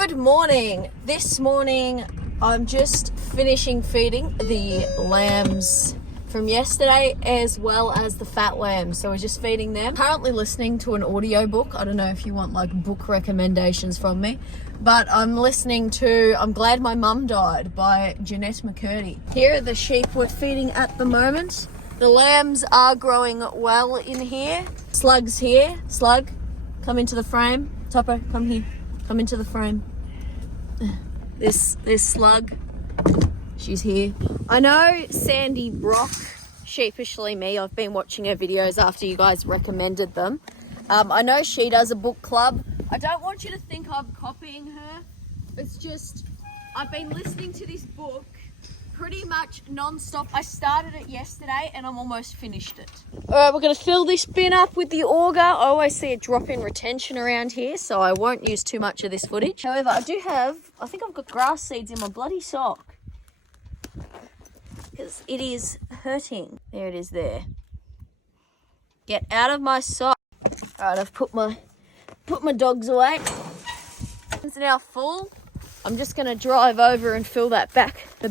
Good morning. This morning I'm just finishing feeding the lambs from yesterday as well as the fat lambs. So we're just feeding them. Currently listening to an audiobook. I don't know if you want like book recommendations from me, but I'm listening to I'm Glad My Mum Died by Jennette McCurdy. Here are the sheep we're feeding at the moment. The lambs are growing well in here. Slug's here. Slug, come into the frame. Topo, come here. Come into the frame. This Slug, she's here. I know Sandy Brock, sheepishly me, I've been watching her videos after you guys recommended them. I know she does a book club. I don't want you to think I'm copying her. It's just, I've been listening to this book pretty much non-stop. I started it yesterday and I'm almost finished it. Alright, we're going to fill this bin up with the auger. I always see a drop in retention around here, so I won't use too much of this footage. However, I think I've got grass seeds in my bloody sock, because it is hurting. There it is there. Get out of my sock. Alright, I've put my dogs away. It's now full. I'm just going to drive over and fill the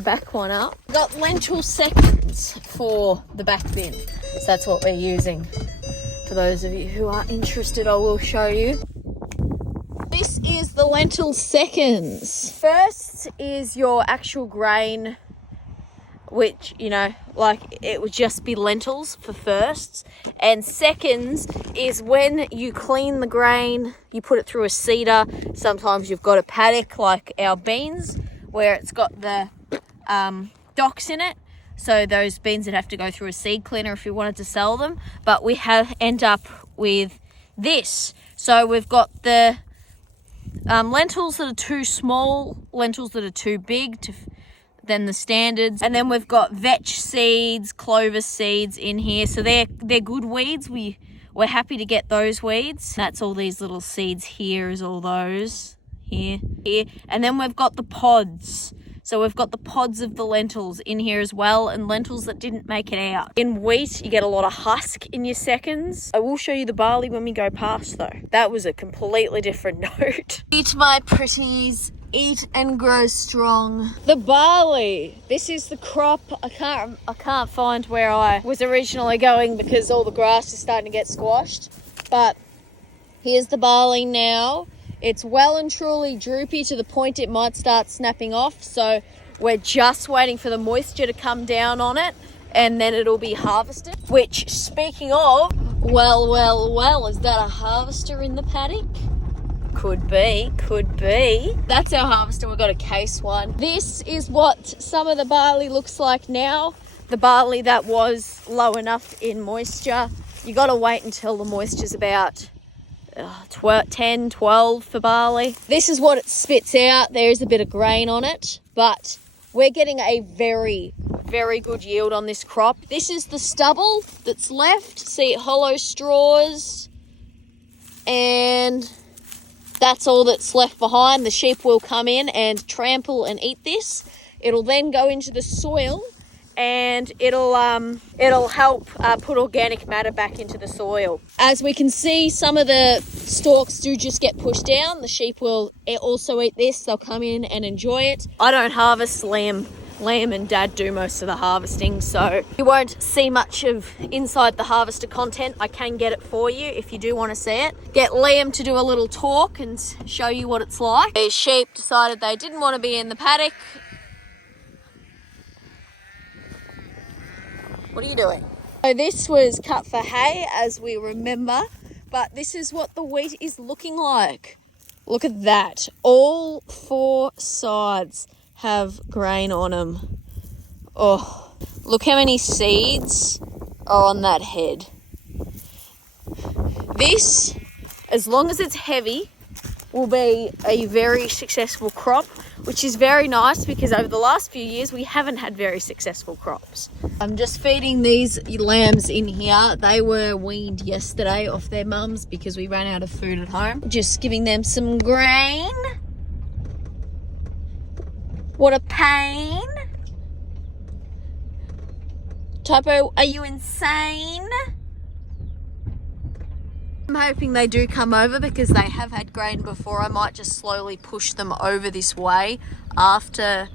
back one up. I've got lentil seconds for the back bin, so that's what we're using. For those of you who are interested, I will show you. This is the lentil seconds. First is your actual grain, which, you know, like it would just be lentils for firsts. And seconds is when you clean the grain, you put it through a seeder. Sometimes you've got a paddock like our beans where it's got the docks in it. So those beans would have to go through a seed cleaner if you wanted to sell them. But we end up with this. So we've got the lentils that are too small, lentils that are too big than the standards, and then we've got vetch seeds, clover seeds in here. So they're good weeds. We're happy to get those weeds. That's all these little seeds here, is all those here, and then we've got the pods. So we've got the pods of the lentils in here as well, and lentils that didn't make it out. In wheat, you get a lot of husk in your seconds. I will show you the barley when we go past though. That was a completely different note. Eat my pretties. Eat and grow strong. The barley. This is the crop. I can't find where I was originally going because all the grass is starting to get squashed. But here's the barley now. It's well and truly droopy to the point it might start snapping off. So we're just waiting for the moisture to come down on it and then it'll be harvested. Which, speaking of, well, is that a harvester in the paddock? Could be. That's our harvester. We've got a case one. This is what some of the barley looks like now. The barley that was low enough in moisture. You got to wait until the moisture's about 10, 12 for barley. This is what it spits out. There is a bit of grain on it, but we're getting a very, very good yield on this crop. This is the stubble that's left. See, hollow straws, and that's all that's left behind. The sheep will come in and trample and eat this. It'll then go into the soil and it'll help put organic matter back into the soil. As we can see, some of the stalks do just get pushed down. The sheep will also eat this. They'll come in and enjoy it. I don't harvest lamb. Lamb and Dad do most of the harvesting, so you won't see much of inside the harvester content. I can get it for you if you do want to see it. Get Liam to do a little talk and show you what it's like. These sheep decided they didn't want to be in the paddock. What are you doing? So this was cut for hay, as we remember, but this is what the wheat is looking like. Look at that. All four sides have grain on them. Oh, look how many seeds are on that head. This, as long as it's heavy, will be a very successful crop, which is very nice because over the last few years we haven't had very successful crops. I'm just feeding these lambs in here. They were weaned yesterday off their mums because we ran out of food at home. Just giving them some grain. What a pain. Typo, are you insane? I'm hoping they do come over because they have had grain before. I might just slowly push them over this way after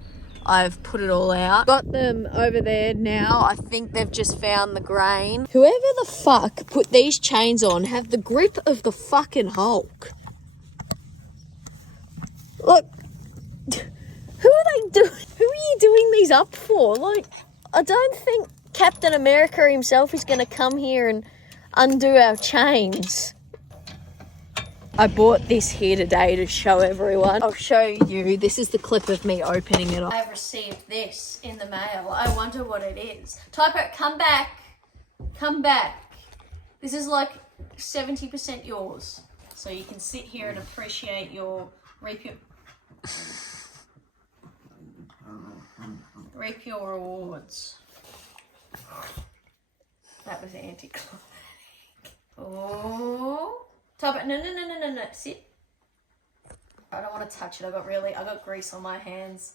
I've put it all out. Got them over there now. I think they've just found the grain. Whoever the fuck put these chains on have the grip of the fucking Hulk. Look, who are they doing? Who are you doing these up for? Like, I don't think Captain America himself is going to come here and undo our chains. I bought this here today to show everyone. I'll show you. This is the clip of me opening it up. I've received this in the mail. I wonder what it is. Typo, come back. Come back. This is like 70% yours. So you can sit here and appreciate reap your rewards. That was anticlimactic. Oh. Top it. No. Sit. I don't want to touch it. I got grease on my hands.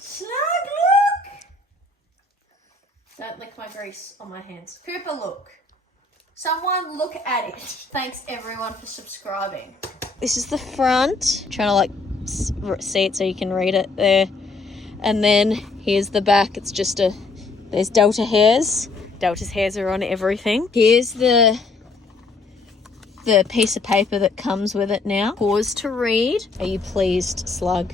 Slug, look! Don't lick my grease on my hands. Cooper, look. Someone look at it. Thanks everyone for subscribing. This is the front. I'm trying to like see it so you can read it there. And then here's the back. It's just there's Delta hairs. Delta's hairs are on everything. Here's the piece of paper that comes with it now. Pause to read. Are you pleased, Slug?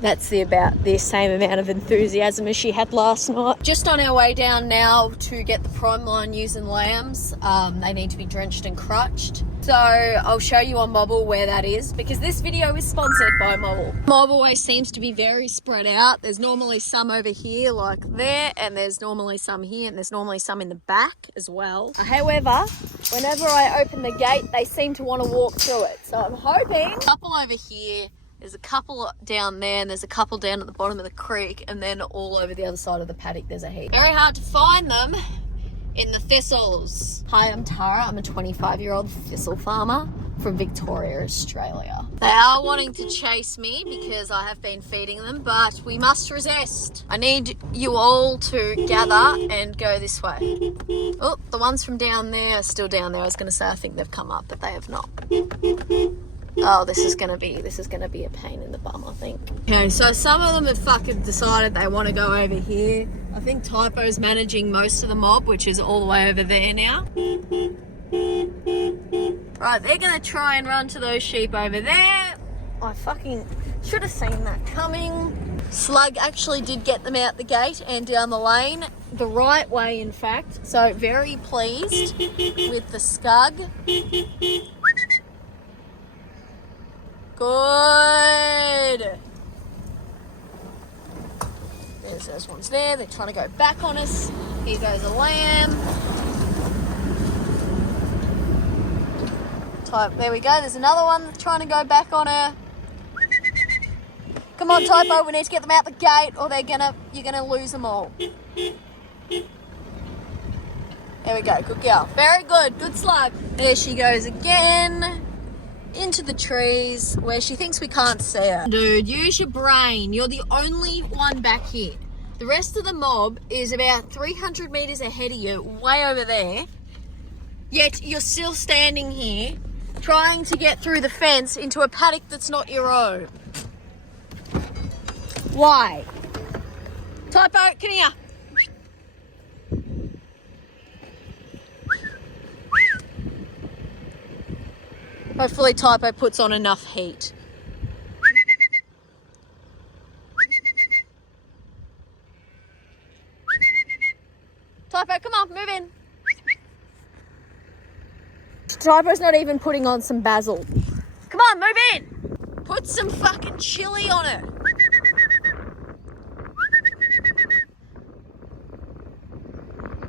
That's about the same amount of enthusiasm as she had last night. Just on our way down now to get the prime line ewes and lambs. They need to be drenched and crutched. So I'll show you on Mobil where that is because this video is sponsored by Mobil. Mobil always seems to be very spread out. There's normally some over here like there, and there's normally some here, and there's normally some in the back as well. However, whenever I open the gate, they seem to want to walk through it. So I'm hoping a couple over here. There's a couple down there, and there's a couple down at the bottom of the creek, and then all over the other side of the paddock there's a heap. Very hard to find them in the thistles. Hi, I'm Tara. I'm a 25-year-old thistle farmer from Victoria, Australia. They are wanting to chase me because I have been feeding them, but we must resist. I need you all to gather and go this way. Oh, the ones from down there are still down there. I was going to say I think they've come up, but they have not. Oh, this is gonna be a pain in the bum, I think. Okay, so some of them have fucking decided they want to go over here. I think Typo's managing most of the mob, which is all the way over there now. Right, they're gonna try and run to those sheep over there. I fucking should have seen that coming. Slug actually did get them out the gate and down the lane, the right way in fact. So very pleased with the Scug. Good. There's those ones there. They're trying to go back on us. Here goes a lamb. There we go. There's another one that's trying to go back on her. Come on, Typo. We need to get them out the gate, or you're gonna lose them all. There we go. Good girl. Very good. Good Slug. There she goes again. Into the trees where she thinks we can't see her. Dude, use your brain. You're the only one back here. The rest of the mob is about 300 meters ahead of you, way over there. Yet you're still standing here trying to get through the fence into a paddock that's not your own. Why? Typo, come here. Hopefully Typo puts on enough heat. Typo, come on, move in. Typo's not even putting on some basil. Come on, move in. Put some fucking chili on it.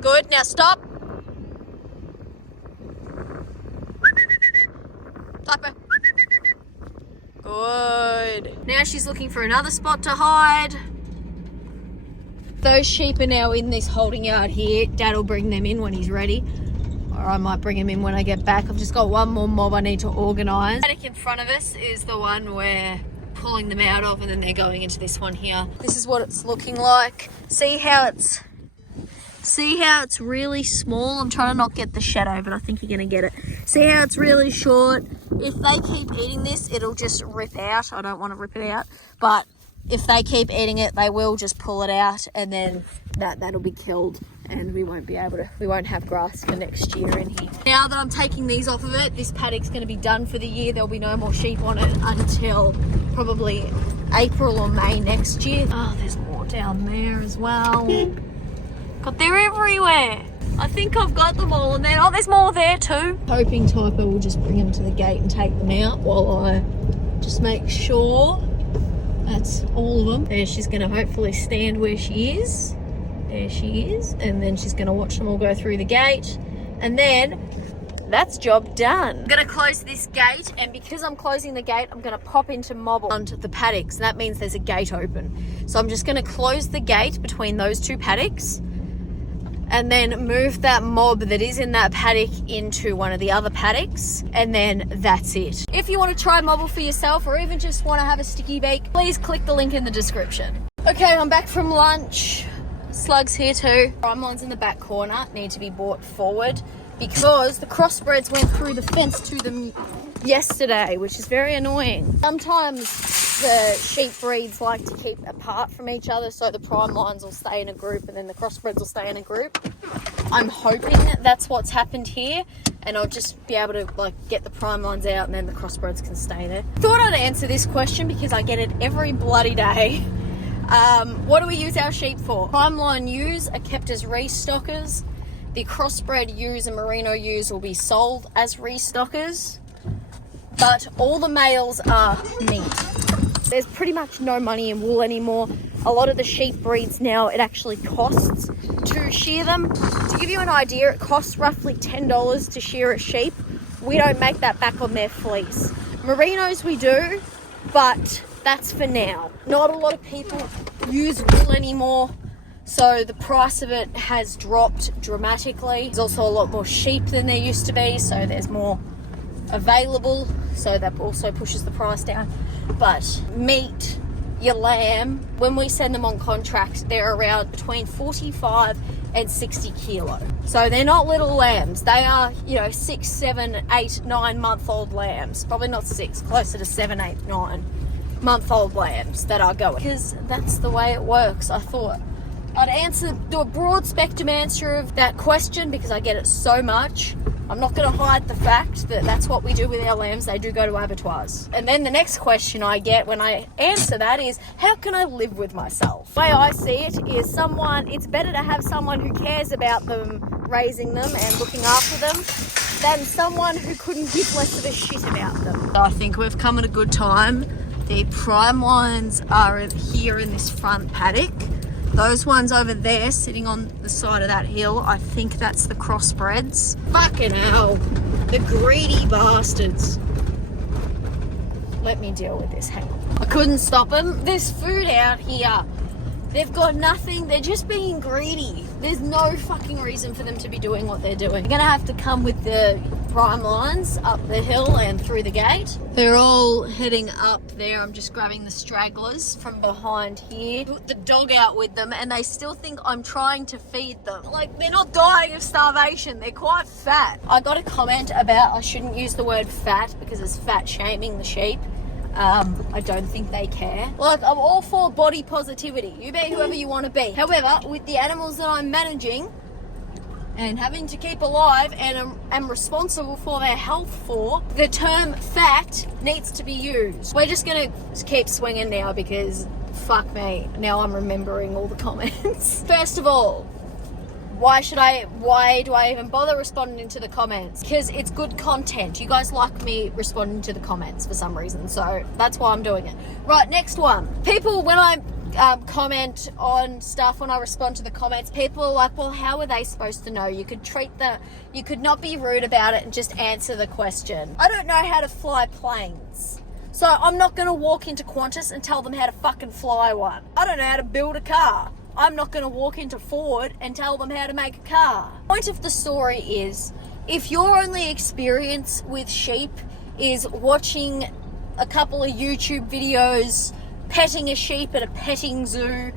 Good, now stop. Typo. Good. Now she's looking for another spot to hide. Those sheep are now in this holding yard here. Dad will bring them in when he's ready. Or I might bring him in when I get back. I've just got one more mob I need to organise. The paddock in front of us is the one we're pulling them out of, and then they're going into this one here. This is what it's looking like. See how it's See how it's really small? I'm trying to not get the shadow, but I think you're going to get it. See how it's really short? If they keep eating this, it'll just rip out. I don't want to rip it out, but if they keep eating it, they will just pull it out, and then that'll be killed, and we won't have grass for next year in here. Now that I'm taking these off of it, this paddock's going to be done for the year. There'll be no more sheep on it until probably April or May next year. Oh, there's more down there as well. God, they're everywhere. I think I've got them all, and then there's more there too. Hoping Typer will just bring them to the gate and take them out while I just make sure that's all of them. There, she's going to hopefully stand where she is. There she is. And then she's going to watch them all go through the gate. And then that's job done. I'm going to close this gate, and because I'm closing the gate, I'm going to pop into Mobble onto the paddocks. That means there's a gate open. So I'm just going to close the gate between those two paddocks, and then move that mob that is in that paddock into one of the other paddocks, and then that's it. If you want to try Mobble for yourself, or even just want to have a sticky beak, please click the link in the description. Okay, I'm back from lunch. Slug's here too. Prime lines in the back corner need to be brought forward because the crossbreds went through the fence to them yesterday, which is very annoying. Sometimes the sheep breeds like to keep apart from each other, so the prime lines will stay in a group and then the crossbreds will stay in a group. I'm hoping that's what's happened here, and I'll just be able to get the prime lines out and then the crossbreds can stay there. Thought I'd answer this question because I get it every bloody day. What do we use our sheep for? Prime line ewes are kept as restockers. The crossbred ewes and merino ewes will be sold as restockers, but all the males are meat. There's pretty much no money in wool anymore. A lot of the sheep breeds now, it actually costs to shear them. To give you an idea, it costs roughly $10 to shear a sheep. We don't make that back on their fleece. Merinos we do, but that's for now. Not a lot of people use wool anymore, so the price of it has dropped dramatically. There's also a lot more sheep than there used to be, so there's more available, so that also pushes the price down. But meat, your lamb, when we send them on contract, they're around between 45 and 60 kilo. So they're not little lambs. They are, 6, 7, 8, 9 month old lambs. Probably not 6, closer to 7, 8, 9 month old lambs that are going. Because that's the way it works. I thought I'd do a broad spectrum answer of that question because I get it so much. I'm not going to hide the fact that that's what we do with our lambs. They do go to abattoirs. And then the next question I get when I answer that is, how can I live with myself? The way I see it is it's better to have someone who cares about them, raising them and looking after them, than someone who couldn't give less of a shit about them. I think we've come at a good time. The prime lines are here in this front paddock. Those ones over there sitting on the side of that hill, I think that's the crossbreds. Fucking hell. The greedy bastards. Let me deal with this. Hang on. I couldn't stop them. There's food out here. They've got nothing. They're just being greedy. There's no fucking reason for them to be doing what they're doing. They're going to have to come with the prime lines up the hill and through the gate. They're all heading up there. I'm just grabbing the stragglers from behind here. Put the dog out with them, and they still think I'm trying to feed them. They're not dying of starvation. They're quite fat. I got a comment about I shouldn't use the word fat because it's fat shaming the sheep. I don't think they care. I'm all for body positivity. You be whoever you want to be. However, with the animals that I'm managing and having to keep alive and am responsible for their health for, the term fat needs to be used. We're just going to keep swinging now because fuck me. Now I'm remembering all the comments. First of all, why do I even bother responding to the comments? Because it's good content. You guys like me responding to the comments for some reason, so that's why I'm doing it. Right, next one. People, when I comment on stuff, when I respond to the comments, people are like, well, how are they supposed to know? You could not be rude about it and just answer the question. I don't know how to fly planes. So I'm not going to walk into Qantas and tell them how to fucking fly one. I don't know how to build a car. I'm not going to walk into Ford and tell them how to make a car. The point of the story is, if your only experience with sheep is watching a couple of YouTube videos, petting a sheep at a petting zoo,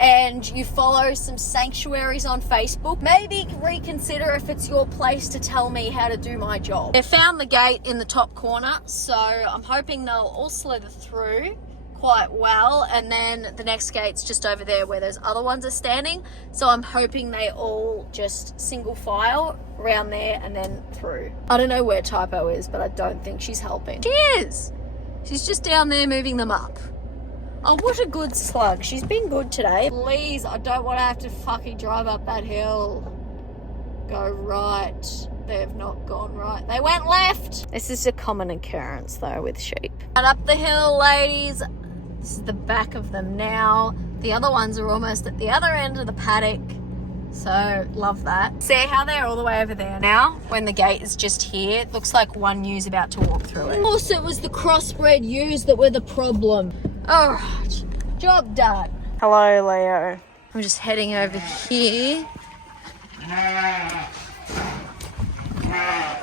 and you follow some sanctuaries on Facebook, maybe reconsider if it's your place to tell me how to do my job. They found the gate in the top corner, so I'm hoping they'll all slither through quite well, and then the next gate's just over there where those other ones are standing, so I'm hoping they all just single file around there and then through. I don't know where Typo is, but I don't think she's helping. She is! She's just down there moving them up. Oh, what a good slug. She's been good today. Please, I don't want to have to fucking drive up that hill. Go right. They've not gone right. They went left. This is a common occurrence though with sheep. Right up the hill, ladies. This is the back of them now. The other ones are almost at the other end of the paddock. So, love that. See how they're all the way over there now? When the gate is just here, it looks like one ewes about to walk through it. Also, it was the crossbred ewes that were the problem. Alright, job done. Hello, Leo. I'm just heading over here.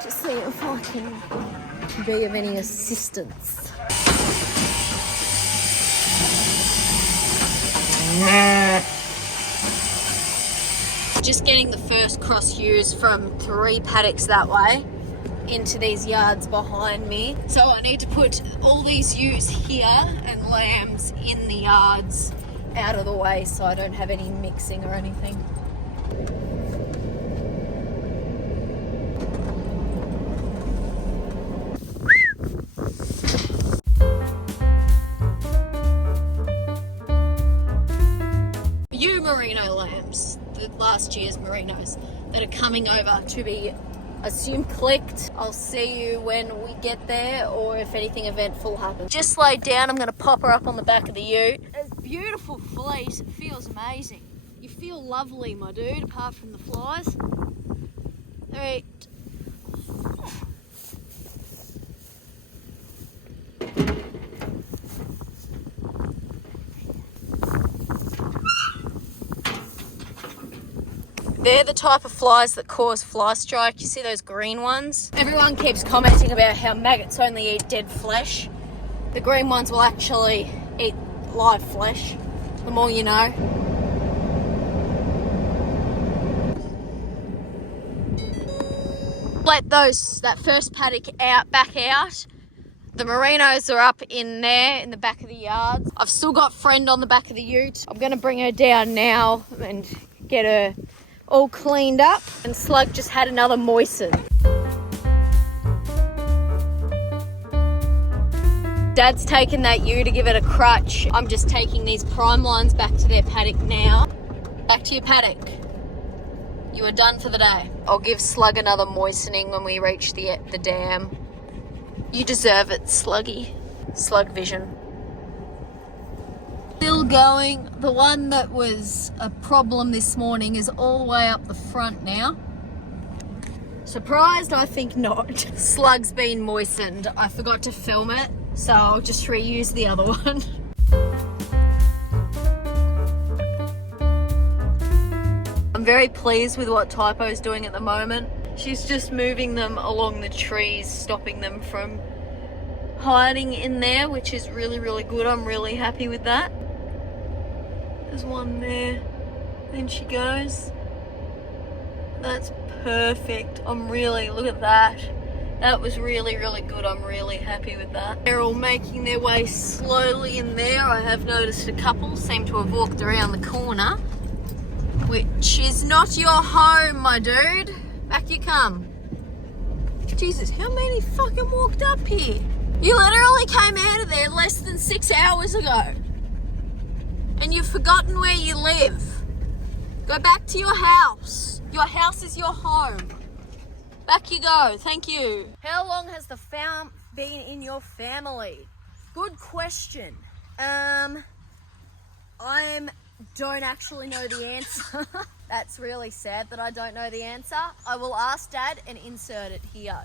Just see if I can be of any assistance. Just getting the first cross ewes from 3 paddocks that way into these yards behind me. So I need to put all these ewes here and lambs in the yards out of the way so I don't have any mixing or anything. Ewe merino lambs, the last year's merinos that are coming over to be assume clicked. I'll see you when we get there, or if anything eventful happens. Just laid down, I'm going to pop her up on the back of the ute. It's beautiful fleece, it feels amazing. You feel lovely, my dude, apart from the flies. Alright. They're the type of flies that cause fly strike. You see those green ones? Everyone keeps commenting about how maggots only eat dead flesh. The green ones will actually eat live flesh. The more you know. Let that first paddock back out. The merinos are up in there in the back of the yards. I've still got Friend on the back of the ute. I'm going to bring her down now and get her all cleaned up, and Slug just had another moisten. Dad's taken that ewe to give it a crutch. I'm just taking these prime lines back to their paddock now. Back to your paddock. You are done for the day. I'll give Slug another moistening when we reach the dam. You deserve it, Sluggy. Slug vision. Still going. The one that was a problem this morning is all the way up the front now. Surprised? I think not. Slug's been moistened. I forgot to film it, so I'll just reuse the other one. I'm very pleased with what Typo's doing at the moment. She's just moving them along the trees, stopping them from hiding in there, which is really, really good. I'm really happy with that. There's one there. Then she goes. That's perfect. Look at that. That was really, really good. I'm really happy with that. They're all making their way slowly in there. I have noticed a couple seem to have walked around the corner, which is not your home, my dude. Back you come. Jesus, how many fucking walked up here? You literally came out of there less than 6 hours ago. And you've forgotten where you live. Go back to your house. Your house is your home. Back you go. Thank you. How long has the farm been in your family? Good question. I don't actually know the answer. That's really sad that I don't know the answer. I will ask Dad and insert it here